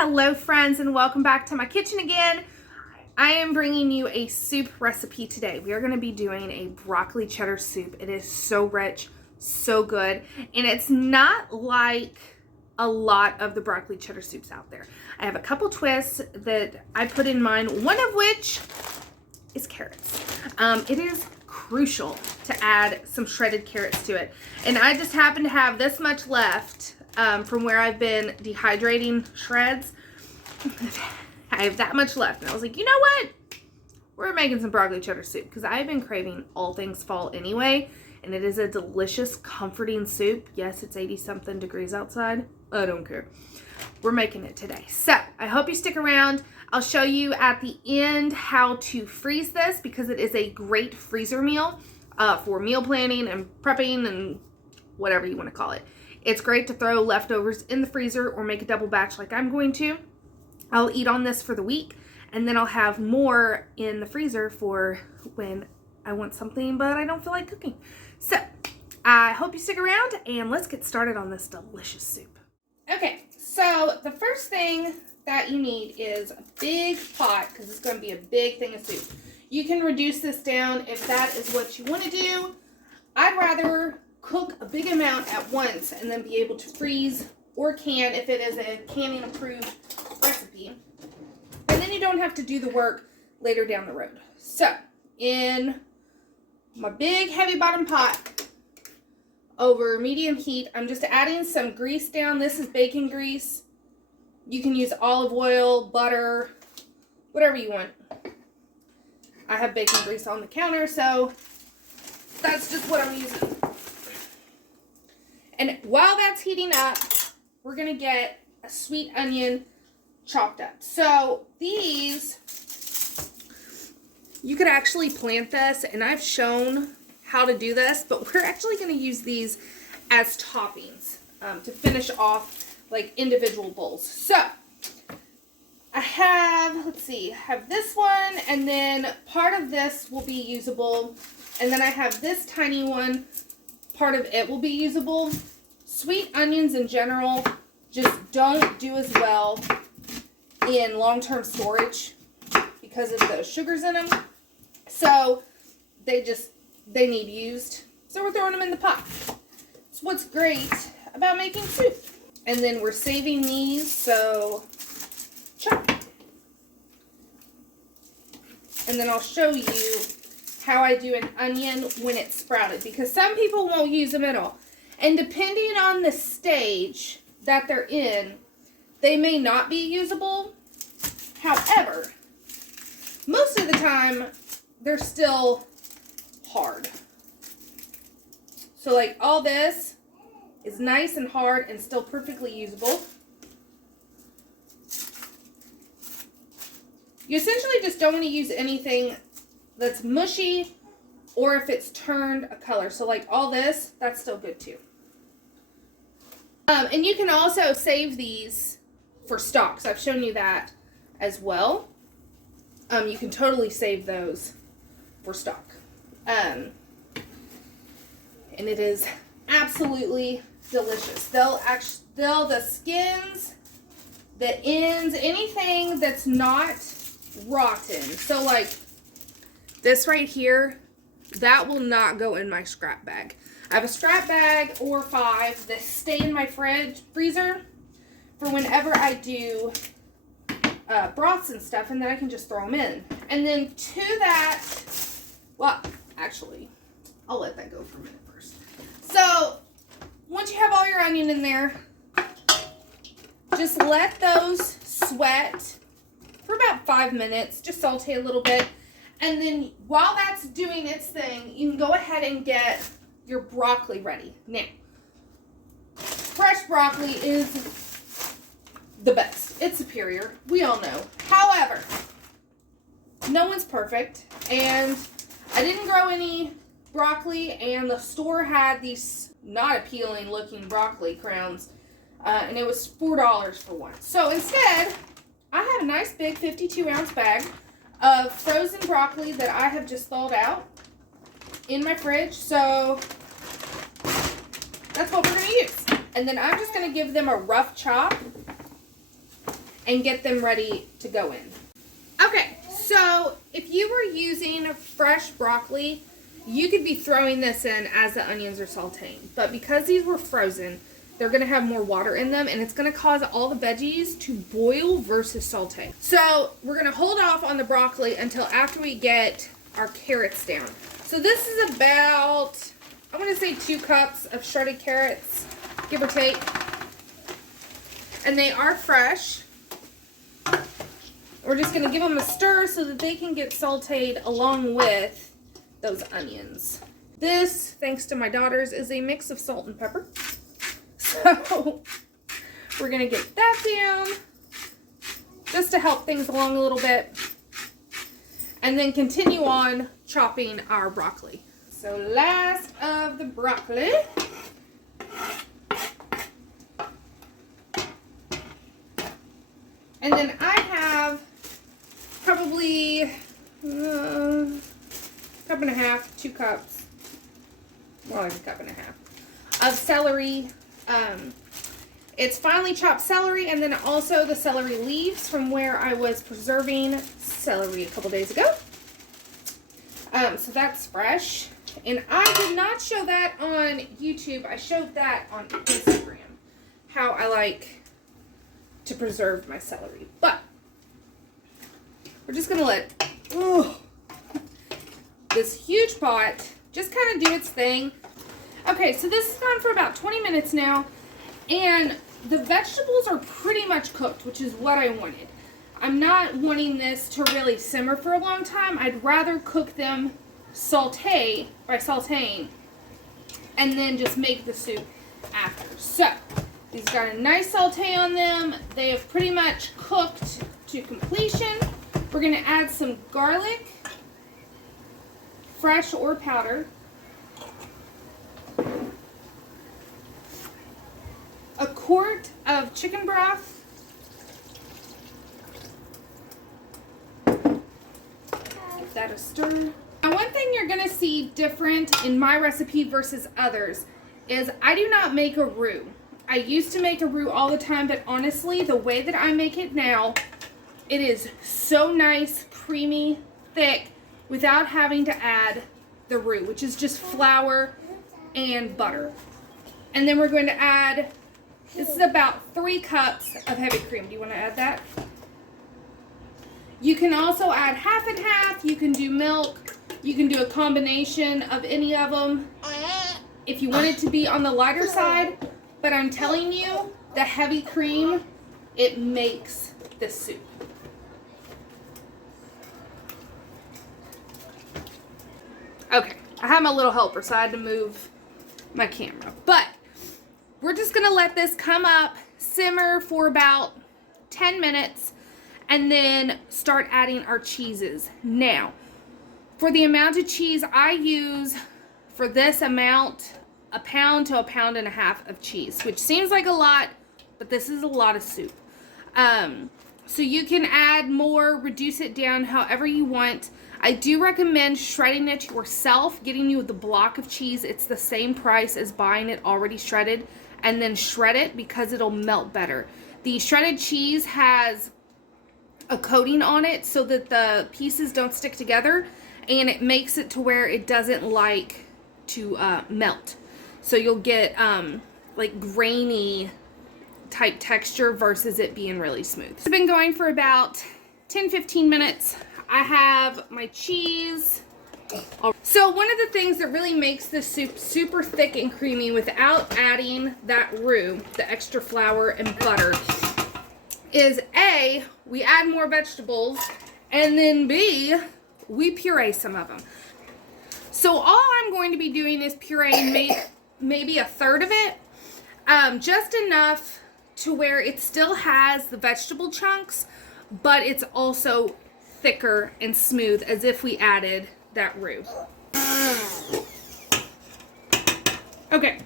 Hello friends, and welcome back to my kitchen again. I am bringing you a soup recipe today. We are going to be doing a broccoli cheddar soup. It is so rich, so good, and it's not like a lot of the broccoli cheddar soups out there. I have a couple twists that I put in mine, one of which is carrots. It is crucial to add some shredded carrots to it, and I just happen to have this much left from where I've been dehydrating shreds. I have that much left, and I was like, you know what? We're making some broccoli cheddar soup because I've been craving all things fall anyway, and it is a delicious, comforting soup. Yes, it's 80-something degrees outside. I don't care. We're making it today. So I hope you stick around. I'll show you at the end how to freeze this because it is a great freezer meal for meal planning and prepping and whatever you want to call it. It's great to throw leftovers in the freezer or make a double batch like I'm going to. I'll eat on this for the week, and then I'll have more in the freezer for when I want something but I don't feel like cooking. So I hope you stick around, and let's get started on this delicious soup. Okay, so the first thing that you need is a big pot because it's going to be a big thing of soup. You can reduce this down if that is what you want to do. I'd rather cook a big amount at once and then be able to freeze or can if it is a canning approved recipe. And then you don't have to do the work later down the road. So in my big heavy bottom pot over medium heat, I'm just adding some grease down. This is bacon grease. You can use olive oil, butter, whatever you want. I have bacon grease on the counter, so that's just what I'm using. And while that's heating up, we're going to get a sweet onion chopped up. So these, you could actually plant this, and I've shown how to do this, but we're actually going to use these as toppings to finish off like individual bowls. So I have, let's see, I have this one, and then part of this will be usable, and then I have this tiny one. Part of it will be usable. Sweet onions in general just don't do as well in long-term storage because of the sugars in them. So they need used. So we're throwing them in the pot. It's what's great about making soup. And then we're saving these, so chop. And then I'll show you how I do an onion when it's sprouted, because some people won't use them at all. And depending on the stage that they're in, they may not be usable. However, most of the time, they're still hard. So like all this is nice and hard and still perfectly usable. You essentially just don't want to use anything that's mushy or if it's turned a color. So like all this, that's still good too. And you can also save these for stock. So I've shown you that as well. You can totally save those for stock. And it is absolutely delicious. The skins, the ends, anything that's not rotten. So like this right here, that will not go in my scrap bag. I have a scrap bag or 5 that stay in my freezer for whenever I do broths and stuff, and then I can just throw them in. And then to that, well, actually, I'll let that go for a minute first. So once you have all your onion in there, just let those sweat for about 5 minutes. Just saute a little bit. And then while that's doing its thing, you can go ahead and get your broccoli ready. Now, fresh broccoli is the best. It's superior. We all know. However, no one's perfect. And I didn't grow any broccoli, and the store had these not appealing looking broccoli crowns. And it was $4 for one. So instead, I had a nice big 52-ounce bag of frozen broccoli that I have just thawed out in my fridge. So that's what we're going to use. And then I'm just going to give them a rough chop. and get them ready to go in. Okay, so if you were using fresh broccoli, you could be throwing this in as the onions are sauteing. But because these were frozen, they're going to have more water in them, and it's going to cause all the veggies to boil versus saute. So we're going to hold off on the broccoli until after we get our carrots down. So this is about, I want to say 2 cups of shredded carrots, give or take. And they are fresh. We're just going to give them a stir so that they can get sauteed along with those onions. This, thanks to my daughters, is a mix of salt and pepper. So we're going to get that down just to help things along a little bit. And then continue on chopping our broccoli. So last of the broccoli. And then I have probably a cup and a half, 2 cups, more like a cup and a half of celery. It's finely chopped celery, and then also the celery leaves from where I was preserving celery a couple days ago. So that's fresh. And I did not show that on YouTube. I showed that on Instagram, how I like to preserve my celery. But we're just going to let this huge pot just kind of do its thing. Okay, so this has gone for about 20 minutes now, and the vegetables are pretty much cooked, which is what I wanted. I'm not wanting this to really simmer for a long time. I'd rather cook them by sauteing, and then just make the soup after. So, these got a nice saute on them. They have pretty much cooked to completion. We're going to add some garlic, fresh or powder. A quart of chicken broth. Give that a stir. Now, one thing you're going to see different in my recipe versus others is I do not make a roux. I used to make a roux all the time, but honestly, the way that I make it now, it is so nice, creamy, thick, without having to add the roux, which is just flour and butter. And then we're going to add, this is about 3 cups of heavy cream. Do you want to add that? You can also add half and half. You can do milk. You can do a combination of any of them if you want it to be on the lighter side. But I'm telling you, the heavy cream, it makes this soup. Okay, I have my little helper, so I had to move my camera. But we're just going to let this come up, simmer for about 10 minutes, and then start adding our cheeses. Now, for the amount of cheese I use for this amount, 1 pound to 1.5 pounds of cheese, which seems like a lot, but this is a lot of soup. So you can add more, reduce it down however you want. I do recommend shredding it yourself, getting you the block of cheese. It's the same price as buying it already shredded, and then shred it because it'll melt better. The shredded cheese has a coating on it so that the pieces don't stick together, and it makes it to where it doesn't like to melt. So you'll get like grainy type texture versus it being really smooth. It's been going for about 10-15 minutes. I have my cheese. So one of the things that really makes this soup super thick and creamy without adding that roux, the extra flour and butter, is A, we add more vegetables, and then B, we puree some of them. So all I'm going to be doing is pureeing maybe 1/3 of it, just enough to where it still has the vegetable chunks, but it's also thicker and smooth as if we added that roux. Okay,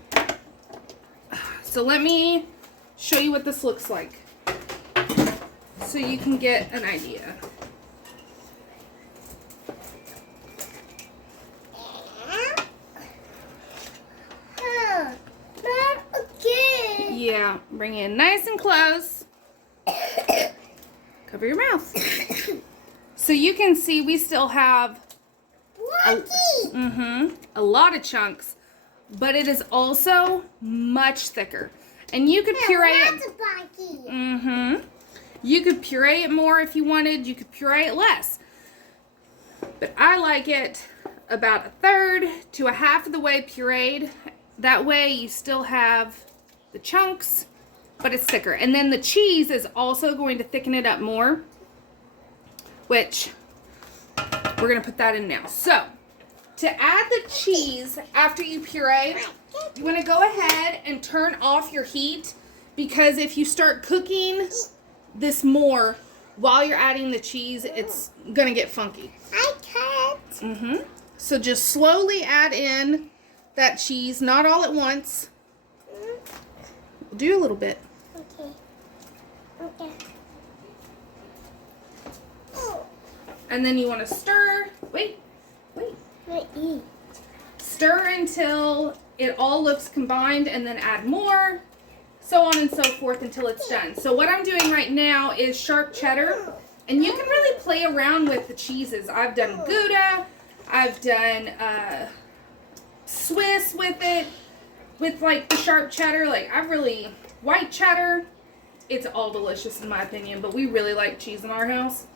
so let me show you what this looks like so you can get an idea. Yeah, bring it nice and close. Cover your mouth. So you can see we still have a lot of chunks, but it is also much thicker. And you could puree it. You could puree it more if you wanted. You could puree it less. But I like it about a third to a half of the way pureed. That way you still have the chunks, but it's thicker. And then the cheese is also going to thicken it up more, which we're going to put that in now. So to add the cheese after you puree, you want to go ahead and turn off your heat, because if you start cooking this more while you're adding the cheese, it's going to get funky. I can't. So just slowly add in that cheese, not all at once. Do a little bit. Okay. And then you want to stir. Wait. Stir until it all looks combined, and then add more, so on and so forth until it's done. So what I'm doing right now is sharp cheddar, and you can really play around with the cheeses. I've done Gouda, I've done Swiss with it, with like the sharp cheddar. Like white cheddar, it's all delicious in my opinion, but we really like cheese in our house.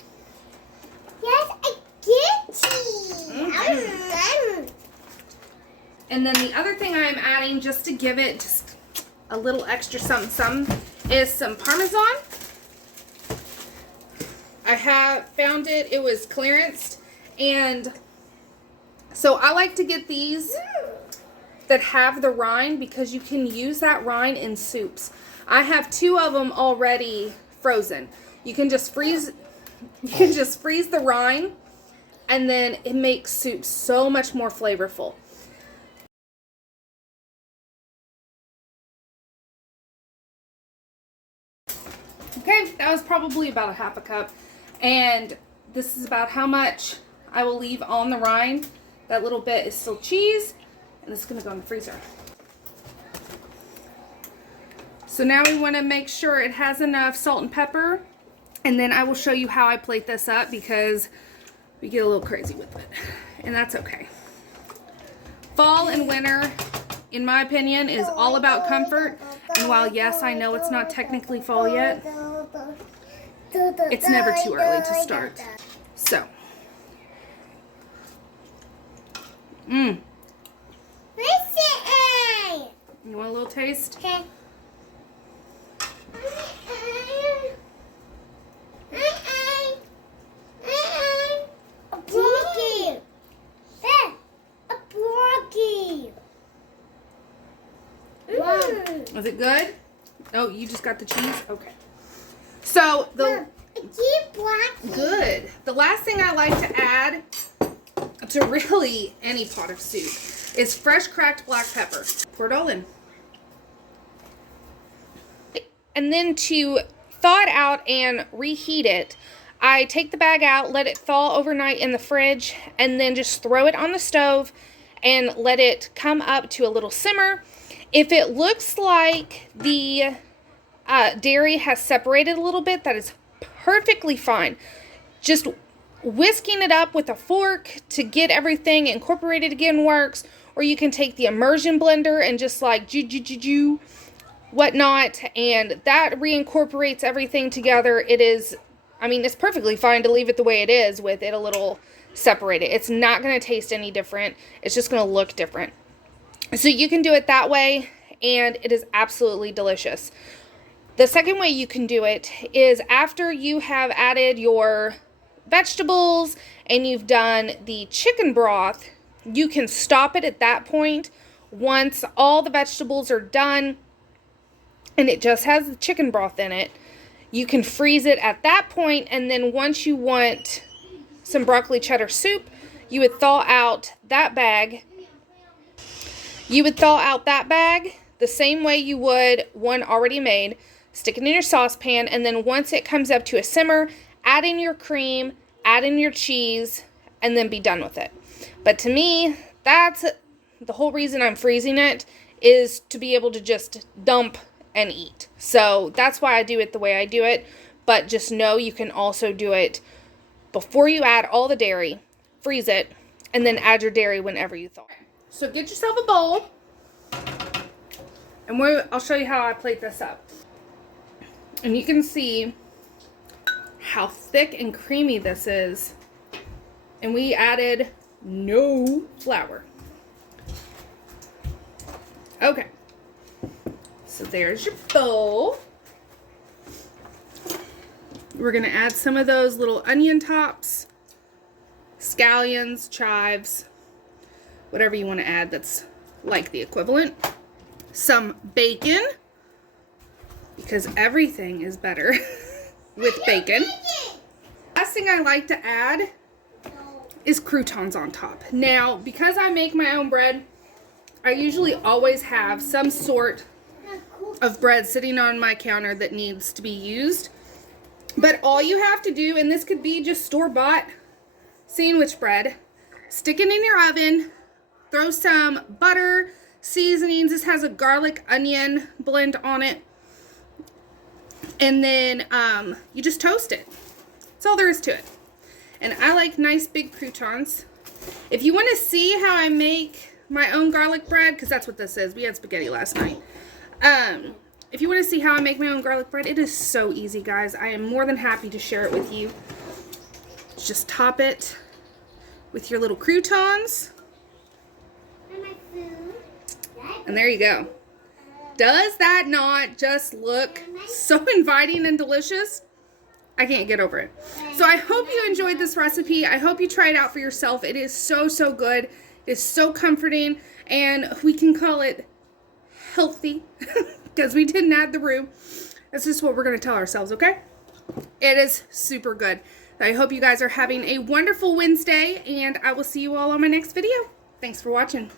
Yes, I get cheese. And then the other thing I'm adding, just to give it just a little extra something, is some Parmesan. I have found it was clearanced, and so I like to get these that have the rind, because you can use that rind in soups. I have 2 of them already frozen. You can just freeze the rind, and then it makes soup so much more flavorful. Okay, that was probably about a half a cup, and this is about how much I will leave on the rind. That little bit is still cheese, and this is going to go in the freezer. So now we want to make sure it has enough salt and pepper, and then I will show you how I plate this up, because we get a little crazy with it, and that's okay. Fall and winter, in my opinion, is all about comfort, and while yes, I know it's not technically fall yet, it's never too early to start. So, you want a little taste? Okay. Was it good? Oh, you just got the cheese? Okay. So, good. The last thing I like to add to really any pot of soup is fresh cracked black pepper. Pour it all in. And then to thaw it out and reheat it, I take the bag out, let it thaw overnight in the fridge, and then just throw it on the stove and let it come up to a little simmer. If it looks like the dairy has separated a little bit, that is perfectly fine. Just whisking it up with a fork to get everything incorporated again works, or you can take the immersion blender and just like whatnot, and that reincorporates everything together. It's perfectly fine to leave it the way it is with it a little separated. It's not going to taste any different. It's just going to look different. So you can do it that way, and it is absolutely delicious. The second way you can do it is after you have added your vegetables and you've done the chicken broth, you can stop it at that point. Once all the vegetables are done and it just has the chicken broth in it, you can freeze it at that point, and then once you want some broccoli cheddar soup, you would thaw out that bag. The same way you would one already made. Stick it in your saucepan, and then once it comes up to a simmer, add in your cream, add in your cheese, and then be done with it. But to me, that's the whole reason I'm freezing it, is to be able to just dump and eat. So that's why I do it the way I do it. but just know you can also do it before you add all the dairy, freeze it, and then add your dairy whenever you thaw. So get yourself a bowl, and I'll show you how I plate this up. And you can see how thick and creamy this is. And we added no flour. Okay. So there's your bowl. We're going to add some of those little onion tops, scallions, chives, whatever you want to add that's like the equivalent. Some bacon, because everything is better with bacon. Last thing I like to add is croutons on top. Now, because I make my own bread, I usually always have some sort of bread sitting on my counter that needs to be used. But all you have to do, and this could be just store-bought sandwich bread, stick it in your oven, throw some butter, seasonings. This has a garlic onion blend on it. And then you just toast it. That's all there is to it. And I like nice big croutons. If you want to see how I make my own garlic bread, because that's what this is. We had spaghetti last night. If you want to see how I make my own garlic bread, it is so easy, guys. I am more than happy to share it with you. Just top it with your little croutons. And there you go. Does that not just look so inviting and delicious? I can't get over it. So I hope you enjoyed this recipe. I hope you try it out for yourself. It is so, so good. It's so comforting. And we can call it healthy because we didn't add the roux. That's just what we're going to tell ourselves, okay? It is super good. I hope you guys are having a wonderful Wednesday, and I will see you all on my next video. Thanks for watching.